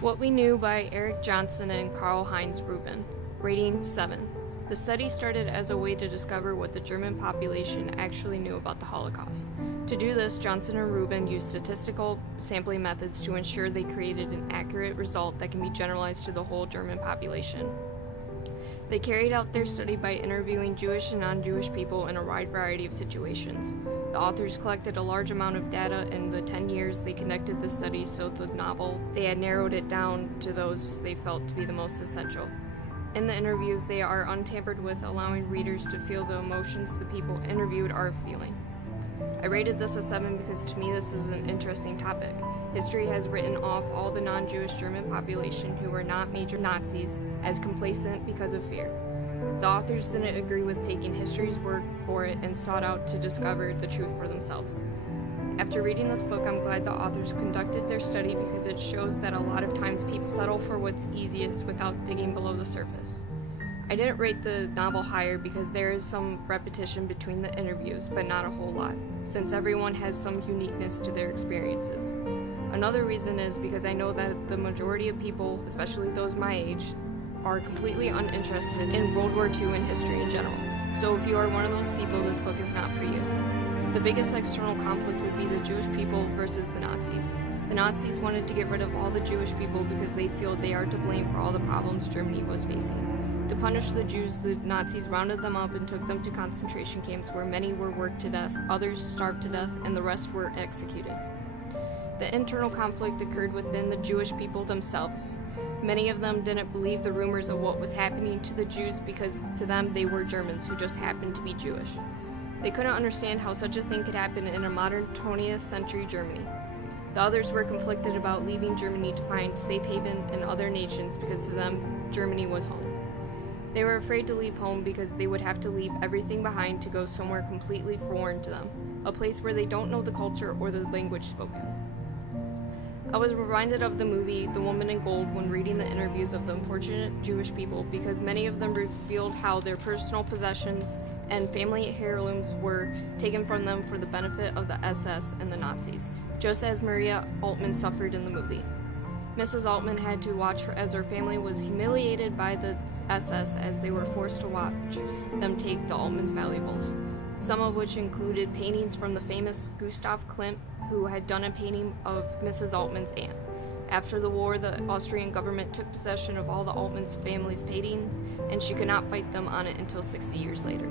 What We Knew by Eric Johnson and Karl-Heinz Rubin. Rating 7. The study started as a way to discover what the German population actually knew about the Holocaust. To do this, Johnson and Rubin used statistical sampling methods to ensure they created an accurate result that can be generalized to the whole German population. They carried out their study by interviewing Jewish and non-Jewish people in a wide variety of situations. The authors collected a large amount of data in the 10 years they conducted the study, so the novel, they had narrowed it down to those they felt to be the most essential. In the interviews, they are untampered with, allowing readers to feel the emotions the people interviewed are feeling. I rated this a 7 because to me this is an interesting topic. History has written off all the non-Jewish German population who were not major Nazis as complacent because of fear. The authors didn't agree with taking history's word for it and sought out to discover the truth for themselves. After reading this book, I'm glad the authors conducted their study because it shows that a lot of times people settle for what's easiest without digging below the surface. I didn't rate the novel higher because there is some repetition between the interviews, but not a whole lot, since everyone has some uniqueness to their experiences. Another reason is because I know that the majority of people, especially those my age, are completely uninterested in World War II and history in general. So if you are one of those people, this book is not for you. The biggest external conflict would be the Jewish people versus the Nazis. The Nazis wanted to get rid of all the Jewish people because they feel they are to blame for all the problems Germany was facing. To punish the Jews, the Nazis rounded them up and took them to concentration camps where many were worked to death, others starved to death, and the rest were executed. The internal conflict occurred within the Jewish people themselves. Many of them didn't believe the rumors of what was happening to the Jews because to them they were Germans who just happened to be Jewish. They couldn't understand how such a thing could happen in a modern 20th century Germany. The others were conflicted about leaving Germany to find safe haven in other nations because to them, Germany was home. They were afraid to leave home because they would have to leave everything behind to go somewhere completely foreign to them, a place where they don't know the culture or the language spoken. I was reminded of the movie The Woman in Gold when reading the interviews of the unfortunate Jewish people because many of them revealed how their personal possessions and family heirlooms were taken from them for the benefit of the SS and the Nazis, just as Maria Altman suffered in the movie. Mrs. Altman had to watch her as her family was humiliated by the SS as they were forced to watch them take the Altman's valuables, some of which included paintings from the famous Gustav Klimt, who had done a painting of Mrs. Altman's aunt. After the war, the Austrian government took possession of all the Altman's family's paintings, and she could not fight them on it until 60 years later.